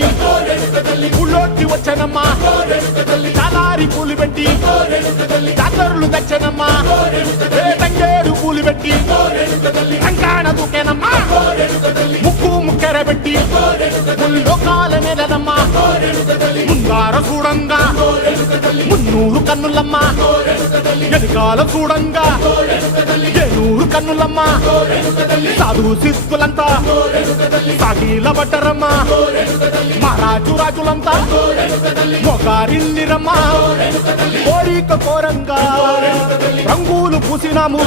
పెట్టి ఊళ్ళోకి వచ్చనమ్మా చాలారి పూలు పెట్టి జాతరులు తెచ్చనమ్మా తంగేడు పూలు పెట్టి కంకాణ దూకేనమ్మా ముక్కు ముక్కెర పెట్టి ముల్లోకాల నెలనమ్మా ముందార చూడంగా మున్నూరు కన్నులమ్మా వెనకాల చూడంగా ఏనూరు కన్నులమ్మా సాధు శిస్తులంతా సాగిల బట్టరమ్మా మహారాజు రాజులంతా మొగారిల్లిరమ్మా కోరిక కోరంగా రంగులు పూసినాము